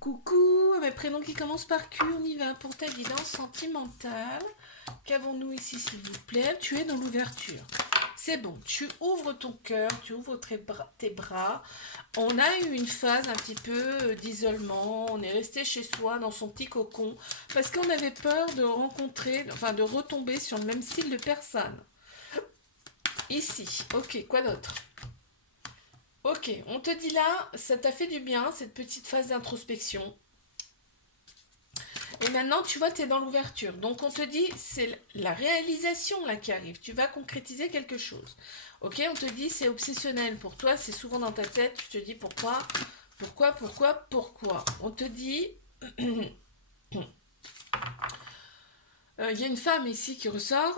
Coucou, mes prénoms qui commencent par Q, on y va pour ta guidance sentimentale. Qu'avons-nous ici, s'il vous plaît? Tu es dans l'ouverture. C'est bon, tu ouvres ton cœur, tu ouvres tes bras. On a eu une phase un petit peu d'isolement, on est resté chez soi dans son petit cocon parce qu'on avait peur de rencontrer, enfin de retomber sur le même style de personne. Ici, ok, quoi d'autre? Ok, on te dit là, ça t'a fait du bien cette petite phase d'introspection. Et maintenant, tu vois, tu es dans l'ouverture. Donc, on te dit, c'est la réalisation là qui arrive. Tu vas concrétiser quelque chose. Ok, on te dit, c'est obsessionnel. Pour toi, c'est souvent dans ta tête. Tu te dis pourquoi, pourquoi. On te dit, il y a une femme ici qui ressort.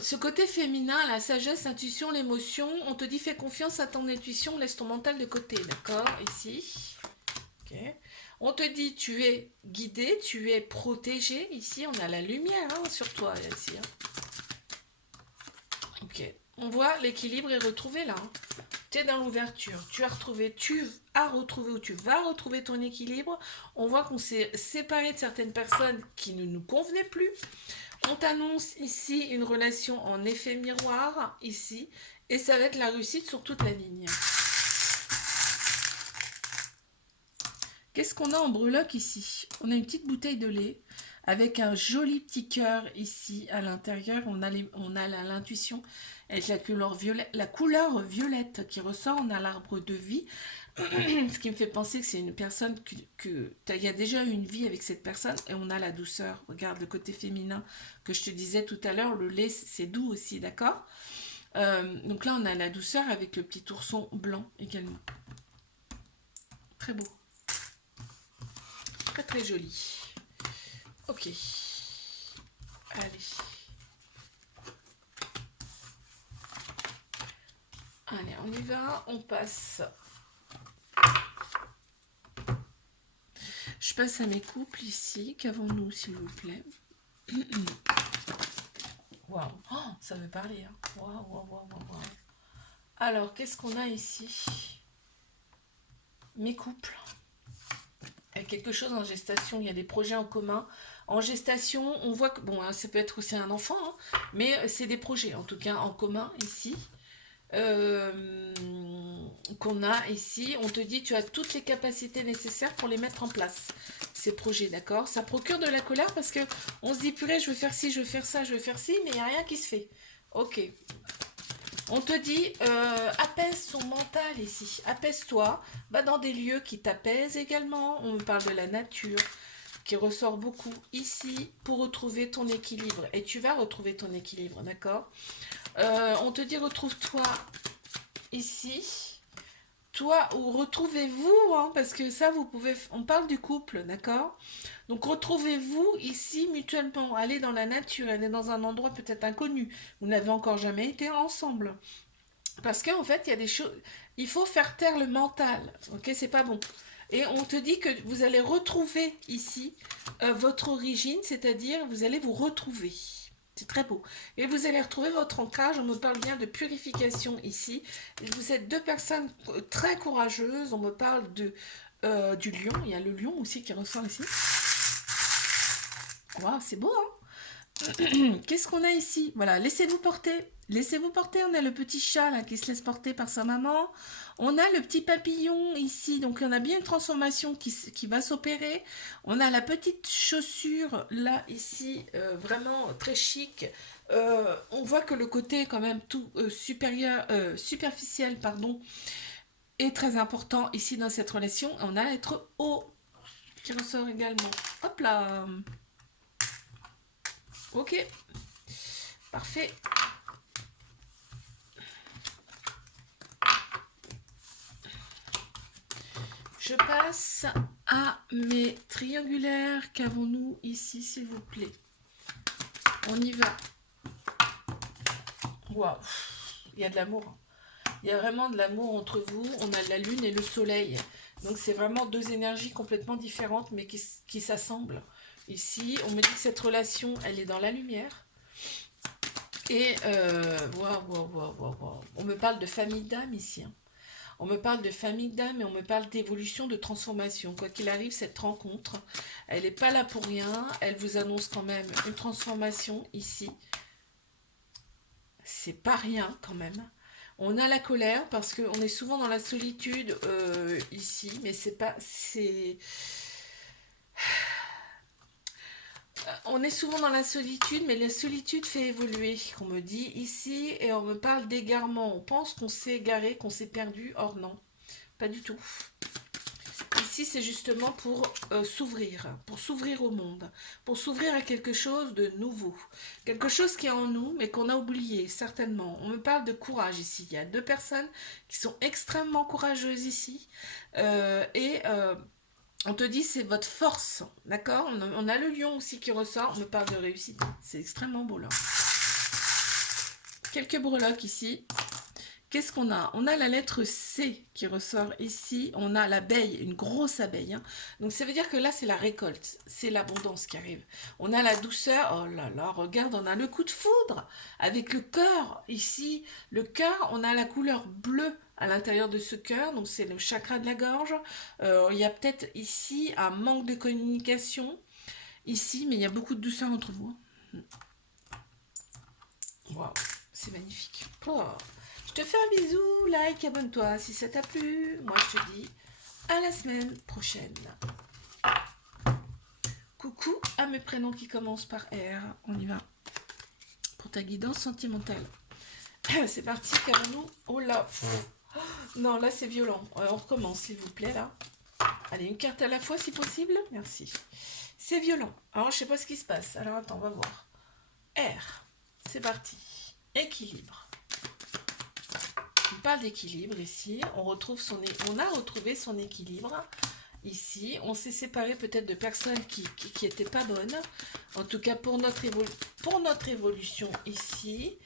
Ce côté féminin, la sagesse, l'intuition, l'émotion. On te dit, fais confiance à ton intuition, laisse ton mental de côté. D'accord, ici. Ok. On te dit tu es guidé, tu es protégé. Ici, on a la lumière sur toi. Ici, Ok. On voit l'équilibre est retrouvé là. Tu es dans l'ouverture. Tu as retrouvé ou tu vas retrouver ton équilibre. On voit qu'on s'est séparé de certaines personnes qui ne nous convenaient plus. On t'annonce ici une relation en effet miroir, ici. Et ça va être la réussite sur toute la ligne. Qu'est-ce qu'on a en breloque ici? On a une petite bouteille de lait avec un joli petit cœur ici à l'intérieur. On a l'intuition avec la couleur violette qui ressort. On a l'arbre de vie. Ce qui me fait penser que c'est une personne il y a déjà eu une vie avec cette personne et on a la douceur. Regarde le côté féminin que je te disais tout à l'heure. Le lait, c'est doux aussi, d'accord? Donc là, on a la douceur avec le petit ourson blanc également. Très beau. Très très joli. Ok. Allez. Allez, on y va. On passe. Je passe à mes couples ici. Qu'avons-nous, s'il vous plaît? Waouh. Oh, ça veut parler. Waouh. Alors, qu'est-ce qu'on a ici? Mes couples. Il y a quelque chose en gestation, il y a des projets en commun. En gestation, on voit que, bon, ça peut être aussi un enfant, mais c'est des projets, en tout cas, en commun, ici. Qu'on a ici. On te dit, tu as toutes les capacités nécessaires pour les mettre en place, ces projets, d'accord? Ça procure de la colère parce que on se dit, purée, je veux faire ci, je veux faire ça, je veux faire ci, mais il n'y a rien qui se fait. Ok. On te dit, apaise son mental ici, apaise-toi, va dans des lieux qui t'apaisent également. On me parle de la nature, qui ressort beaucoup ici pour retrouver ton équilibre. Et tu vas retrouver ton équilibre, d'accord? On te dit, retrouve-toi ici. Toi, ou retrouvez-vous, parce que ça, vous pouvez... On parle du couple, d'accord? Donc, retrouvez-vous ici mutuellement. Allez dans la nature, allez dans un endroit peut-être inconnu. Vous n'avez encore jamais été ensemble. Parce qu'en fait, il y a des choses. Il faut faire taire le mental. Ok, c'est pas bon. Et on te dit que vous allez retrouver ici votre origine, c'est-à-dire vous allez vous retrouver. C'est très beau. Et vous allez retrouver votre ancrage. On me parle bien de purification ici. Vous êtes deux personnes très courageuses. On me parle du lion. Il y a le lion aussi qui ressort ici. Waouh, c'est beau, hein? Qu'est-ce qu'on a ici? Voilà, laissez-vous porter. Laissez-vous porter. On a le petit chat là qui se laisse porter par sa maman. On a le petit papillon ici. Donc on a bien une transformation qui va s'opérer. On a la petite chaussure là ici, vraiment très chic. On voit que le côté quand même tout superficiel, pardon, est très important ici dans cette relation. On a l'être haut qui ressort également. Hop là. Ok. Parfait. Je passe à mes triangulaires. Qu'avons-nous ici, s'il vous plaît? On y va. Waouh, il y a de l'amour. Il y a vraiment de l'amour entre vous. On a la lune et le soleil. Donc c'est vraiment deux énergies complètement différentes, mais qui s'assemblent. Ici, on me dit que cette relation, elle est dans la lumière. Et waouh. On me parle de famille d'âme ici. On me parle de famille d'âme et on me parle d'évolution, de transformation. Quoi qu'il arrive, cette rencontre, elle n'est pas là pour rien. Elle vous annonce quand même une transformation ici. C'est pas rien quand même. On a la colère parce qu'on est souvent dans la solitude ici, mais c'est pas... c'est On est souvent dans la solitude, mais la solitude fait évoluer, qu'on me dit ici, et on me parle d'égarement. On pense qu'on s'est égaré, qu'on s'est perdu. Or non, pas du tout. Ici, c'est justement pour s'ouvrir au monde, pour s'ouvrir à quelque chose de nouveau. Quelque chose qui est en nous, mais qu'on a oublié, certainement. On me parle de courage ici. Il y a deux personnes qui sont extrêmement courageuses ici. On te dit c'est votre force, d'accord? On a le lion aussi qui ressort, on me parle de réussite. C'est extrêmement beau là. Quelques breloques ici. Qu'est-ce qu'on a? On a la lettre C qui ressort ici. On a l'abeille, une grosse abeille. Hein. Donc ça veut dire que là, c'est la récolte. C'est l'abondance qui arrive. On a la douceur. Oh là là, regarde, on a le coup de foudre. Avec le cœur ici. Le cœur, on a la couleur bleue à l'intérieur de ce cœur. Donc c'est le chakra de la gorge. Il y a peut-être ici un manque de communication. Ici, mais il y a beaucoup de douceur entre vous. Waouh, c'est magnifique. Oh. Je te fais un bisou, like, abonne-toi si ça t'a plu. Moi, je te dis à la semaine prochaine. Coucou à mes prénoms qui commencent par R. On y va pour ta guidance sentimentale. C'est parti, qu'avons-nous? Oh là. Non, là, c'est violent. On recommence, s'il vous plaît, là. Allez, une carte à la fois, si possible. Merci. C'est violent. Alors, je sais pas ce qui se passe. Alors, attends, on va voir. R. C'est parti. Équilibre. On parle d'équilibre ici, on a retrouvé son équilibre ici, on s'est séparé peut-être de personnes qui étaient pas bonnes, en tout cas pour notre évolution ici.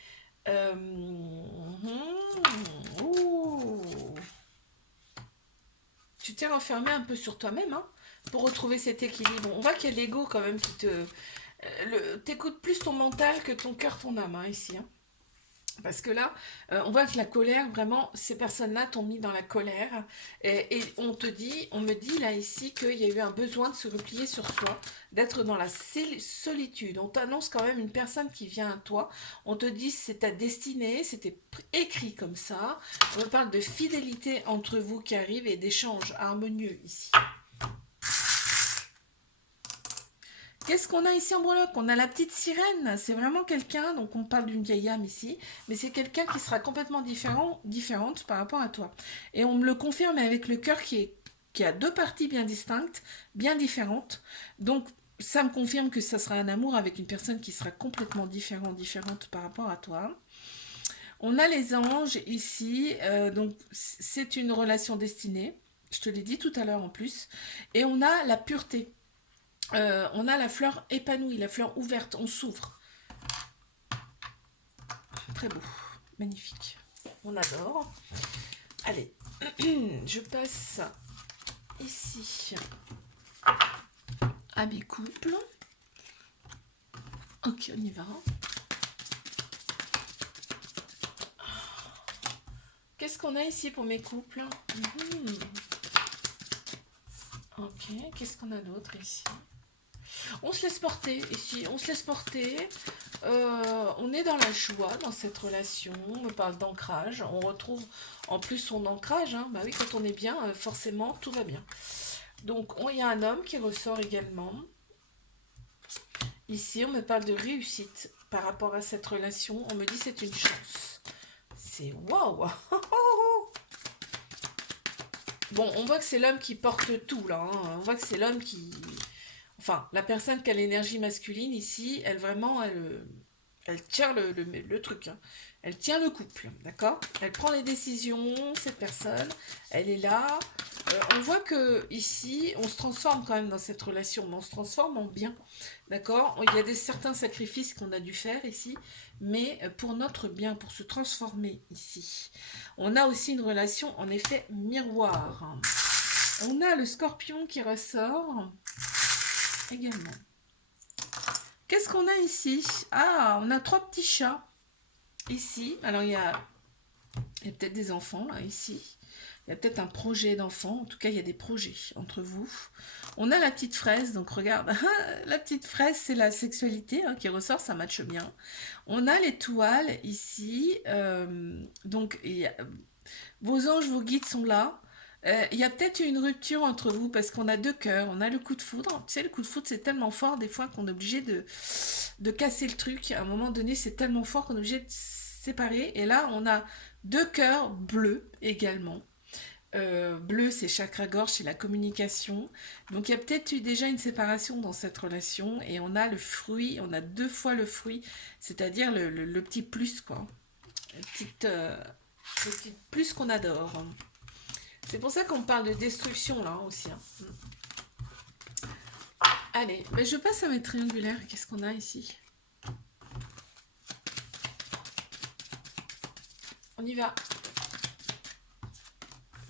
Tu t'es renfermé un peu sur toi-même hein, pour retrouver cet équilibre. On voit qu'il y a l'ego quand même qui t'écoute plus ton mental que ton cœur, ton âme hein, ici. Hein. Parce que là, on voit que la colère, vraiment, ces personnes-là t'ont mis dans la colère. Et on me dit là ici qu'il y a eu un besoin de se replier sur soi, d'être dans la solitude. On t'annonce quand même une personne qui vient à toi. On te dit c'est ta destinée, c'était écrit comme ça. On me parle de fidélité entre vous qui arrive et d'échanges harmonieux ici. Qu'est-ce qu'on a ici en breloque? On a la petite sirène. C'est vraiment quelqu'un, donc on parle d'une vieille âme ici, mais c'est quelqu'un qui sera complètement différente par rapport à toi. Et on me le confirme avec le cœur qui a deux parties bien distinctes, bien différentes. Donc ça me confirme que ça sera un amour avec une personne qui sera complètement différente par rapport à toi. On a les anges ici, donc c'est une relation destinée. Je te l'ai dit tout à l'heure en plus. Et on a la pureté. On a la fleur épanouie, la fleur ouverte, on s'ouvre. Très beau, magnifique. On adore. Allez, je passe ici à mes couples. Ok, on y va. Qu'est-ce qu'on a ici pour mes couples? Ok, qu'est-ce qu'on a d'autre ici? On se laisse porter ici, on se laisse porter. On est dans la joie dans cette relation. On me parle d'ancrage. On retrouve en plus son ancrage. Hein. Bah oui, quand on est bien, forcément, tout va bien. Donc, il y a un homme qui ressort également. Ici, on me parle de réussite par rapport à cette relation. On me dit c'est une chance. C'est waouh. Bon, on voit que c'est l'homme qui porte tout là. Hein. On voit que c'est l'homme qui... Enfin, la personne qui a l'énergie masculine ici, elle vraiment, elle tient le truc. Hein. Elle tient le couple, d'accord? Elle prend les décisions, cette personne, elle est là. On voit que ici, on se transforme quand même dans cette relation, mais on se transforme en bien, d'accord? Il y a certains sacrifices qu'on a dû faire ici, mais pour notre bien, pour se transformer ici. On a aussi une relation, en effet, miroir. On a le scorpion qui ressort également. Qu'est-ce qu'on a ici? Ah, on a 3 petits chats ici. Alors, il y a peut-être des enfants là, ici. Il y a peut-être un projet d'enfant. En tout cas, il y a des projets entre vous. On a la petite fraise. Donc, regarde. La petite fraise, c'est la sexualité qui ressort. Ça matche bien. On a l'étoile ici. Donc, vos anges, vos guides sont là. Il y a peut-être une rupture entre vous parce qu'on a deux cœurs. On a le coup de foudre. Tu sais, le coup de foudre, c'est tellement fort des fois qu'on est obligé de casser le truc. À un moment donné, c'est tellement fort qu'on est obligé de séparer. Et là, on a deux cœurs bleus également. Bleu, c'est chakra-gorge, c'est la communication. Donc il y a peut-être eu déjà une séparation dans cette relation et on a le fruit, on a deux fois le fruit, c'est-à-dire le petit plus, quoi. Le petit plus qu'on adore. C'est pour ça qu'on parle de destruction là aussi. Allez, mais je passe à mes triangulaires. Qu'est-ce qu'on a ici? On y va.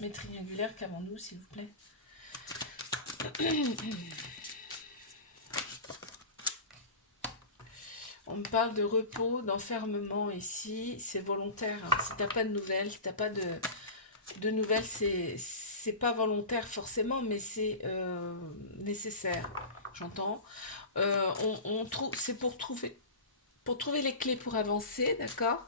Mes triangulaires, qu'avons-nous, s'il vous plaît? On me parle de repos, d'enfermement ici. C'est volontaire. Si t'as pas de nouvelles, si t'as pas de nouvelles, c'est pas volontaire forcément, mais c'est nécessaire. J'entends. C'est pour trouver les clés pour avancer, d'accord?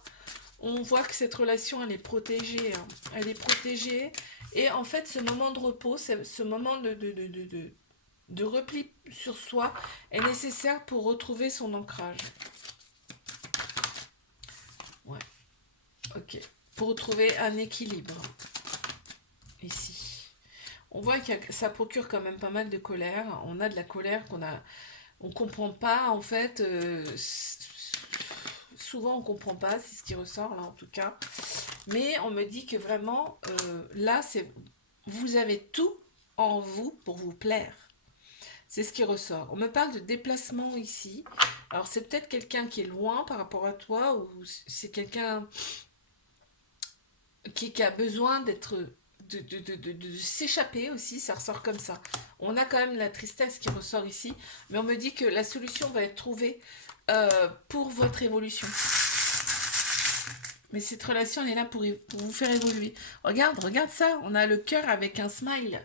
On voit que cette relation, elle est protégée. Elle est protégée. Et en fait, ce moment de repos, ce moment de repli sur soi est nécessaire pour retrouver son ancrage. Ouais. Ok. Pour retrouver un équilibre. Ici. On voit que ça procure quand même pas mal de colère. On a de la colère on comprend pas en fait. Souvent on comprend pas, c'est ce qui ressort là en tout cas. Mais on me dit que vraiment là vous avez tout en vous pour vous plaire. C'est ce qui ressort. On me parle de déplacement ici. Alors c'est peut-être quelqu'un qui est loin par rapport à toi ou c'est quelqu'un qui a besoin d'être de s'échapper aussi, ça ressort comme ça. On a quand même la tristesse qui ressort ici, mais on me dit que la solution va être trouvée pour votre évolution. Mais cette relation, elle est là pour vous faire évoluer. Regarde ça. On a le cœur avec un smile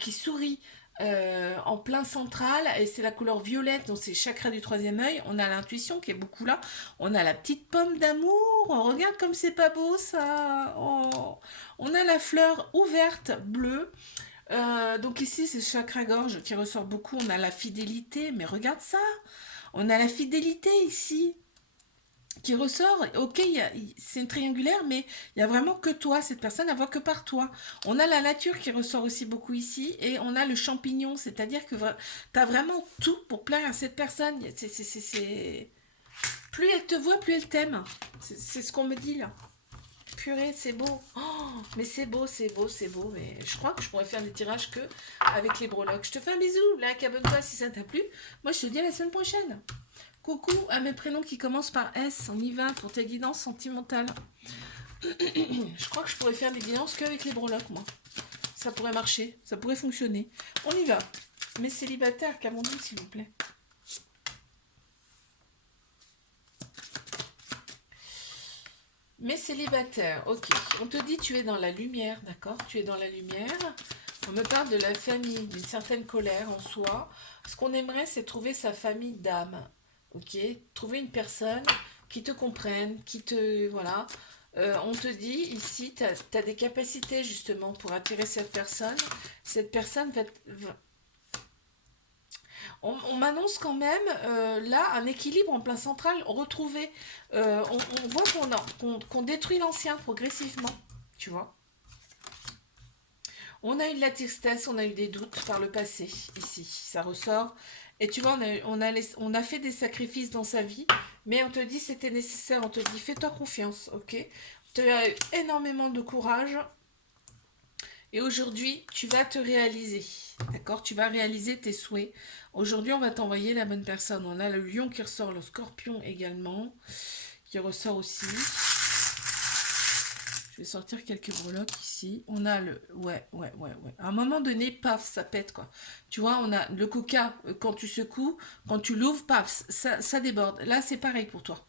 qui sourit en plein central. Et c'est la couleur violette, donc c'est chakra du troisième œil. On a l'intuition qui est beaucoup là. On a la petite pomme d'amour. Regarde comme c'est pas beau ça. Oh. On a la fleur ouverte bleue. Donc ici, c'est chakra-gorge qui ressort beaucoup. On a la fidélité. Mais regarde ça. On a la fidélité ici qui ressort. Ok, c'est une triangulaire, mais il n'y a vraiment que toi. Cette personne, elle voit que par toi. On a la nature qui ressort aussi beaucoup ici. Et on a le champignon. C'est-à-dire que tu as vraiment tout pour plaire à cette personne. Plus elle te voit, plus elle t'aime. C'est ce qu'on me dit là. Purée, c'est beau. Oh, mais c'est beau, c'est beau, c'est beau. Mais je crois que je pourrais faire des tirages que avec les breloques. Je te fais un bisou. Like, abonne-toi si ça t'a plu. Moi, je te dis à la semaine prochaine. Coucou à mes prénoms qui commencent par S. On y va pour tes guidances sentimentales. Je crois que je pourrais faire des guidances qu'avec les breloques, moi. Ça pourrait marcher. Ça pourrait fonctionner. On y va. Mes célibataires, qu'avons-nous, s'il vous plaît? Mes célibataires, ok. On te dit tu es dans la lumière, d'accord? Tu es dans la lumière. On me parle de la famille, d'une certaine colère en soi. Ce qu'on aimerait, c'est trouver sa famille d'âme. Ok? Trouver une personne qui te comprenne, qui te... Voilà. On te dit ici, tu as des capacités justement pour attirer cette personne. Cette personne va, on m'annonce quand même là un équilibre en plein central retrouvé. On voit qu'on détruit l'ancien progressivement, tu vois. On a eu de la tristesse, on a eu des doutes par le passé, ici, ça ressort. Et tu vois, on a fait des sacrifices dans sa vie, mais on te dit c'était nécessaire, on te dit fais-toi confiance, ok? Tu as eu énormément de courage, et aujourd'hui, tu vas te réaliser. D'accord? Tu vas réaliser tes souhaits. Aujourd'hui, on va t'envoyer la bonne personne. On a le lion qui ressort, le scorpion également, qui ressort aussi. Je vais sortir quelques breloques ici. On a le... Ouais. À un moment donné, paf, ça pète, quoi. Tu vois, on a le coca, quand tu secoues, quand tu l'ouvres, paf, ça déborde. Là, c'est pareil pour toi.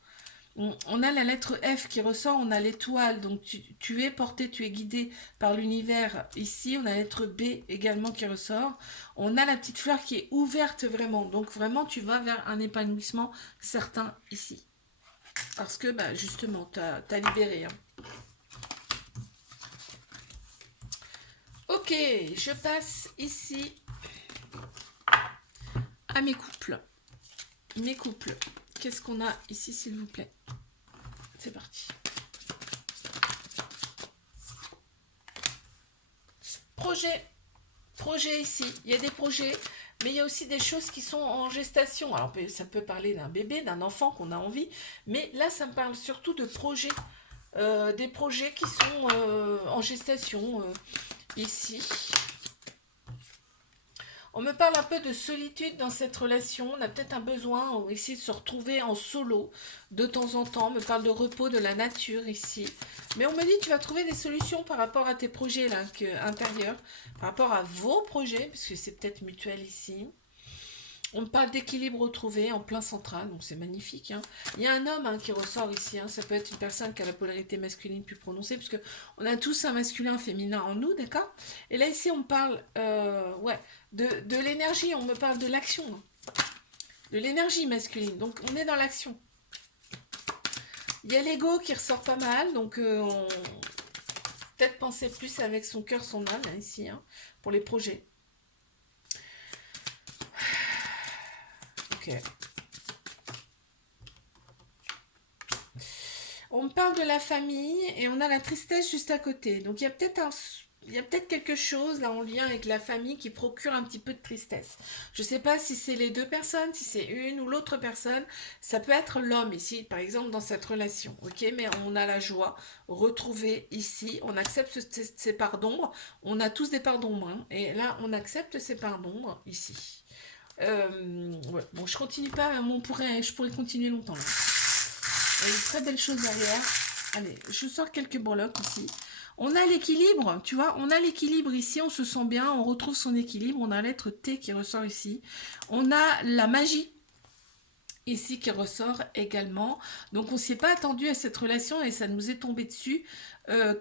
On a la lettre F qui ressort, on a l'étoile, donc tu es porté, tu es guidé par l'univers. Ici, on a la lettre B également qui ressort. On a la petite fleur qui est ouverte vraiment, donc vraiment tu vas vers un épanouissement certain ici. Parce que bah, justement, tu as libéré. Hein. Ok, je passe ici à mes couples. Mes couples. Qu'est-ce qu'on a ici, s'il vous plaît? C'est parti. Projet ici. Il y a des projets, mais il y a aussi des choses qui sont en gestation. Alors, ça peut parler d'un bébé, d'un enfant qu'on a envie, mais là, ça me parle surtout de projets. Des projets qui sont en gestation ici. On me parle un peu de solitude dans cette relation. On a peut-être un besoin ici de se retrouver en solo de temps en temps. On me parle de repos, de la nature ici. Mais on me dit que tu vas trouver des solutions par rapport à tes projets là, intérieurs, par rapport à vos projets, puisque c'est peut-être mutuel ici. On me parle d'équilibre retrouvé en plein central, donc c'est magnifique. Hein. Il y a un homme qui ressort ici. Hein. Ça peut être une personne qui a la polarité masculine plus prononcée, puisque on a tous un masculin, un féminin en nous, d'accord? Et là ici on me parle, ouais, de l'énergie. On me parle de l'action, hein. De l'énergie masculine. Donc on est dans l'action. Il y a l'ego qui ressort pas mal, donc on peut-être penser plus avec son cœur, son âme là, ici, hein, pour les projets. Ok. On me parle de la famille et on a la tristesse juste à côté. Donc il y a peut-être quelque chose là en lien avec la famille qui procure un petit peu de tristesse. Je ne sais pas si c'est les deux personnes, si c'est une ou l'autre personne. Ça peut être l'homme ici, par exemple, dans cette relation. Ok, mais on a la joie retrouvée ici. On accepte ces parts d'ombre. On a tous des parts d'ombre. Hein, et là, on accepte ces parts d'ombre ici. Ouais. Bon, je continue pas, mais je pourrais continuer longtemps. Là. Il y a une très belle chose derrière. Allez, je sors quelques breloques ici. On a l'équilibre, tu vois, on a l'équilibre ici, on se sent bien, on retrouve son équilibre. On a la lettre T qui ressort ici. On a la magie ici qui ressort également. Donc on ne s'y est pas attendu à cette relation et ça nous est tombé dessus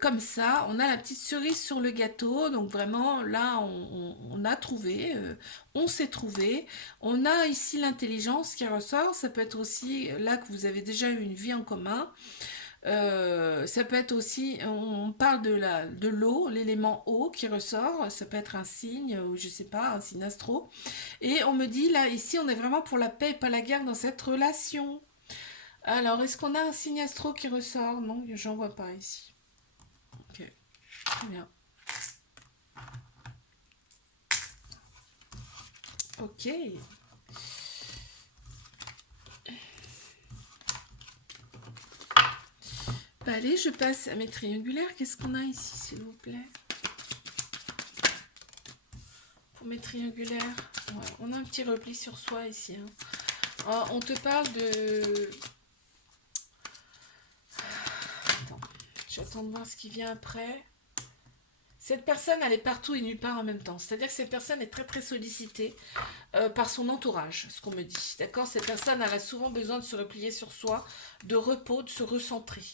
comme ça. On a la petite cerise sur le gâteau. Donc vraiment là on a trouvé, on s'est trouvé. On a ici l'intelligence qui ressort. Ça peut être aussi là que vous avez déjà eu une vie en commun. Ça peut être aussi, on parle de l'eau, l'élément eau qui ressort, ça peut être un signe, ou je sais pas, un signe astro. Et on me dit, là, ici, on est vraiment pour la paix et pas la guerre dans cette relation. Alors, est-ce qu'on a un signe astro qui ressort? Non, j'en vois pas ici. Ok, très bien. Ok. Bah allez, je passe à mes triangulaires. Qu'est-ce qu'on a ici, s'il vous plaît? Pour mes triangulaires, ouais, on a un petit repli sur soi ici. Hein. On te parle de... Attends, j'attends de voir ce qui vient après. Cette personne, elle est partout et nulle part en même temps. C'est-à-dire que cette personne est très très sollicitée par son entourage, ce qu'on me dit. D'accord? Cette personne, elle a souvent besoin de se replier sur soi, de repos, de se recentrer.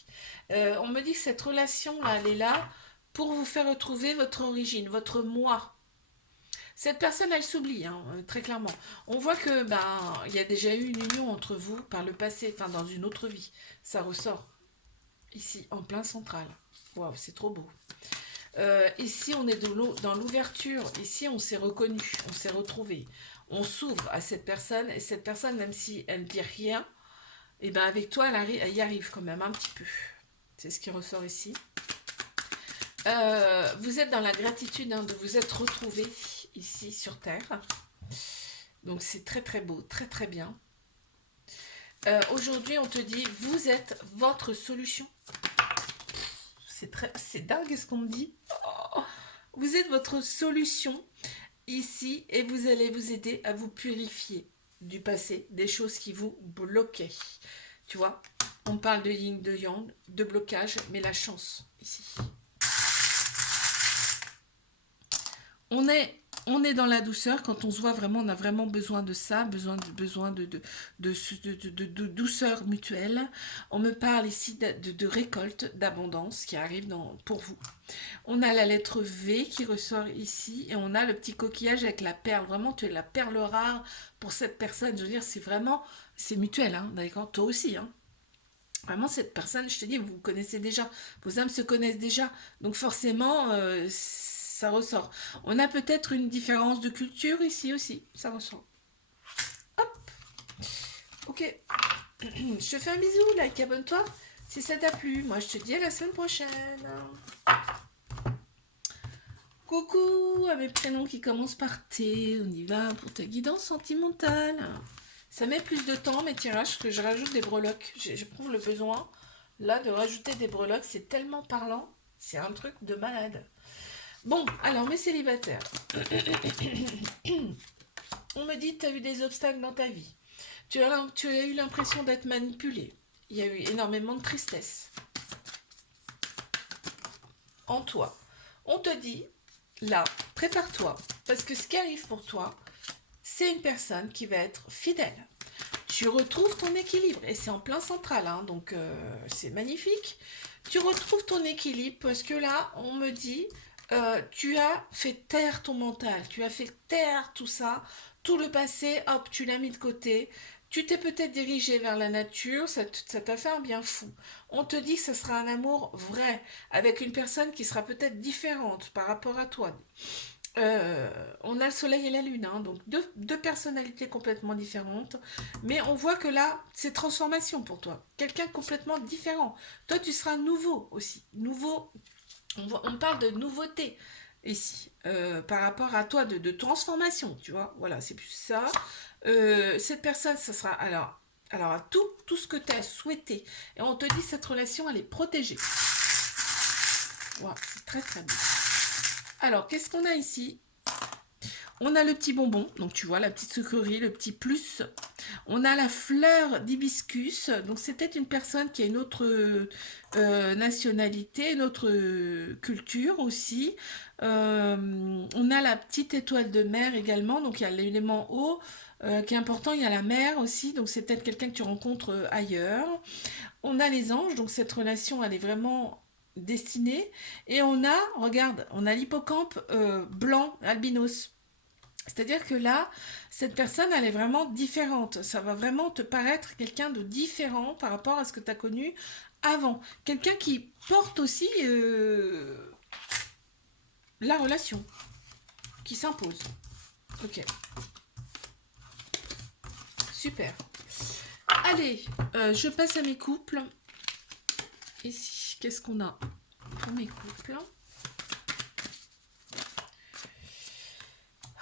On me dit que cette relation-là, elle est là pour vous faire retrouver votre origine, votre moi. Cette personne, elle s'oublie, hein, très clairement. On voit que il y a déjà eu une union entre vous par le passé, enfin dans une autre vie. Ça ressort. Ici, en plein central. Waouh, c'est trop beau. Ici, on est dans l'ouverture. Ici, on s'est reconnu, on s'est retrouvé. On s'ouvre à cette personne. Et cette personne, même si elle ne dit rien, et ben avec toi, elle y arrive quand même un petit peu. C'est ce qui ressort ici. Vous êtes dans la gratitude de vous être retrouvés ici sur Terre. Donc, c'est très, très beau, très, très bien. Aujourd'hui, on te dit, vous êtes votre solution. C'est dingue ce qu'on me dit. Oh, vous êtes votre solution ici et vous allez vous aider à vous purifier du passé, des choses qui vous bloquaient. Tu vois, on parle de yin, de yang, de blocage, mais la chance ici. On est On est dans la douceur, quand on se voit vraiment, on a vraiment besoin de ça, besoin de douceur mutuelle. On me parle ici de récolte, d'abondance qui arrive pour vous. On a la lettre V qui ressort ici et on a le petit coquillage avec la perle. Vraiment, tu es la perle rare pour cette personne. Je veux dire, c'est mutuel, hein, d'accord? Toi aussi, hein. Vraiment, cette personne, je te dis, vous vous connaissez déjà, vos âmes se connaissent déjà, donc forcément, ça ressort. On a peut-être une différence de culture ici aussi, ça ressort. Hop, ok. Je te fais un bisou, like, abonne-toi si ça t'a plu. Moi, je te dis à la semaine prochaine. Coucou à mes prénoms qui commencent par T. On y va pour ta guidance sentimentale. Ça met plus de temps mes tirages parce que je rajoute des breloques. J'éprouve le besoin là de rajouter des breloques. C'est tellement parlant. C'est un truc de malade. Bon, alors mes célibataires. On me dit que tu as eu des obstacles dans ta vie. Tu as eu l'impression d'être manipulé. Il y a eu énormément de tristesse en toi. On te dit, là, prépare-toi. Parce que ce qui arrive pour toi, c'est une personne qui va être fidèle. Tu retrouves ton équilibre. Et c'est en plein central, hein, donc c'est magnifique. Tu retrouves ton équilibre parce que là, on me dit, tu as fait taire ton mental. Tu as fait taire tout ça. Tout le passé, hop, tu l'as mis de côté. Tu t'es peut-être dirigé vers la nature, ça t'a fait un bien fou. On te dit que ce sera un amour vrai, avec une personne qui sera peut-être différente par rapport à toi. On a le soleil et la lune, hein, donc deux personnalités complètement différentes, mais on voit que là, c'est transformation pour toi. Quelqu'un complètement différent. Toi, tu seras nouveau aussi. Nouveau, on parle de nouveauté ici, par rapport à toi, de transformation, tu vois. Voilà, c'est plus ça. Cette personne, ça sera alors à tout ce que tu as souhaité. Et on te dit cette relation, elle est protégée. Wow, c'est très très bien. Alors, qu'est-ce qu'on a ici? On a le petit bonbon, donc tu vois, la petite sucrerie, le petit plus. On a la fleur d'hibiscus, donc c'était une personne qui a une autre nationalité, une autre culture aussi. On a la petite étoile de mer également, donc il y a l'élément eau qui est important, il y a la mer aussi, donc c'est peut-être quelqu'un que tu rencontres ailleurs. On a les anges, donc cette relation, elle est vraiment destinée. Et on a, regarde, on a l'hippocampe blanc, albinos. C'est-à-dire que là, cette personne, elle est vraiment différente. Ça va vraiment te paraître quelqu'un de différent par rapport à ce que tu as connu avant. Quelqu'un qui porte aussi la relation, qui s'impose. Ok, super. Allez, je passe à mes couples. Ici, qu'est-ce qu'on a pour mes couples?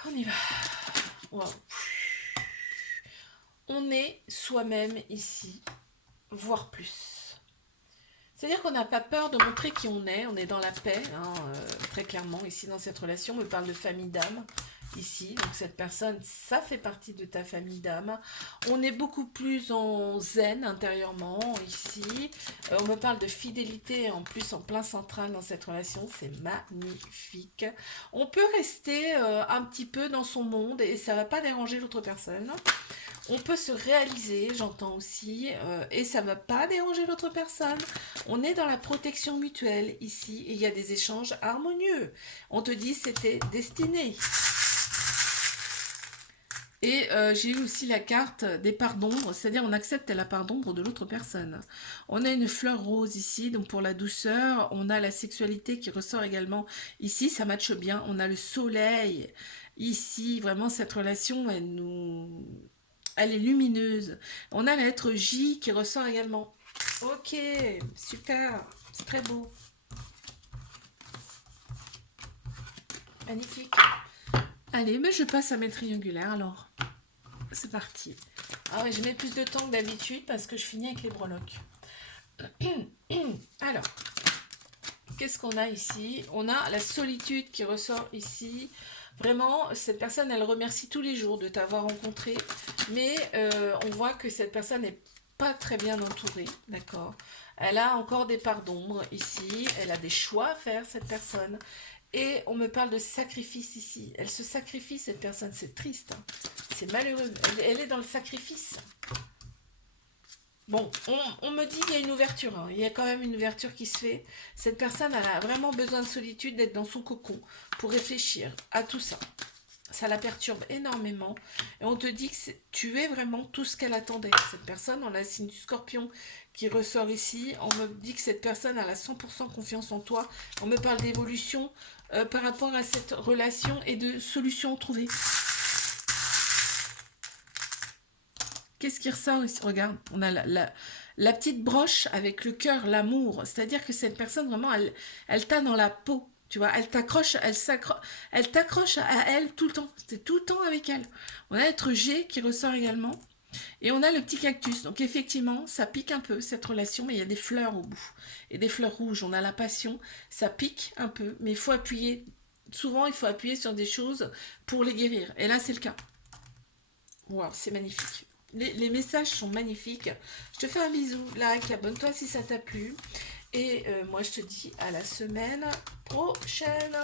On y va. Wow. On est soi-même ici, voire plus. C'est-à-dire qu'on n'a pas peur de montrer qui on est dans la paix, hein, très clairement, ici dans cette relation. On me parle de famille d'âme, ici, donc cette personne, ça fait partie de ta famille d'âme. On est beaucoup plus en zen intérieurement, ici. On me parle de fidélité, en plus en plein central dans cette relation, c'est magnifique. On peut rester un petit peu dans son monde et ça ne va pas déranger l'autre personne. On peut se réaliser, j'entends aussi, et ça ne va pas déranger l'autre personne. On est dans la protection mutuelle ici, et il y a des échanges harmonieux. On te dit c'était destiné. Et j'ai eu aussi la carte des parts d'ombre, c'est-à-dire on accepte la part d'ombre de l'autre personne. On a une fleur rose ici, donc pour la douceur. On a la sexualité qui ressort également ici, ça matche bien. On a le soleil ici, vraiment cette relation, elle est lumineuse. On a la lettre J qui ressort également. Ok, super, c'est très beau. Magnifique. Allez, mais je passe à mes triangulaires alors. C'est parti. Ah ouais, je mets plus de temps que d'habitude parce que je finis avec les breloques. Alors, qu'est-ce qu'on a ici? On a la solitude qui ressort ici. Vraiment, cette personne, elle remercie tous les jours de t'avoir rencontré, mais on voit que cette personne n'est pas très bien entourée, d'accord? Elle a encore des parts d'ombre ici, elle a des choix à faire, cette personne, Et on me parle de sacrifice ici. Elle se sacrifie, cette personne. C'est triste, hein. C'est malheureux. Elle est dans le sacrifice. Bon, on me dit qu'il y a une ouverture, hein. Il y a quand même une ouverture qui se fait. Cette personne, elle a vraiment besoin de solitude, d'être dans son cocon pour réfléchir à tout ça. Ça la perturbe énormément. Et on te dit que tu es vraiment tout ce qu'elle attendait. Cette personne, on a le signe du scorpion qui ressort ici. On me dit que cette personne elle a 100% confiance en toi. On me parle d'évolution par rapport à cette relation et de solutions trouvées. Qu'est-ce qui ressort ici? Regarde, on a la petite broche avec le cœur, l'amour. C'est-à-dire que cette personne, vraiment, elle t'a dans la peau. Tu vois, elle t'accroche, elle t'accroche à elle tout le temps. C'est tout le temps avec elle. On a l'être G qui ressort également. Et on a le petit cactus. Donc effectivement, ça pique un peu cette relation, mais il y a des fleurs au bout. Et des fleurs rouges. On a la passion. Ça pique un peu, mais il faut appuyer. Souvent, il faut appuyer sur des choses pour les guérir. Et là, c'est le cas. Waouh, c'est magnifique. Les messages sont magnifiques. Je te fais un bisou, like, abonne-toi si ça t'a plu. Et moi, je te dis à la semaine prochaine.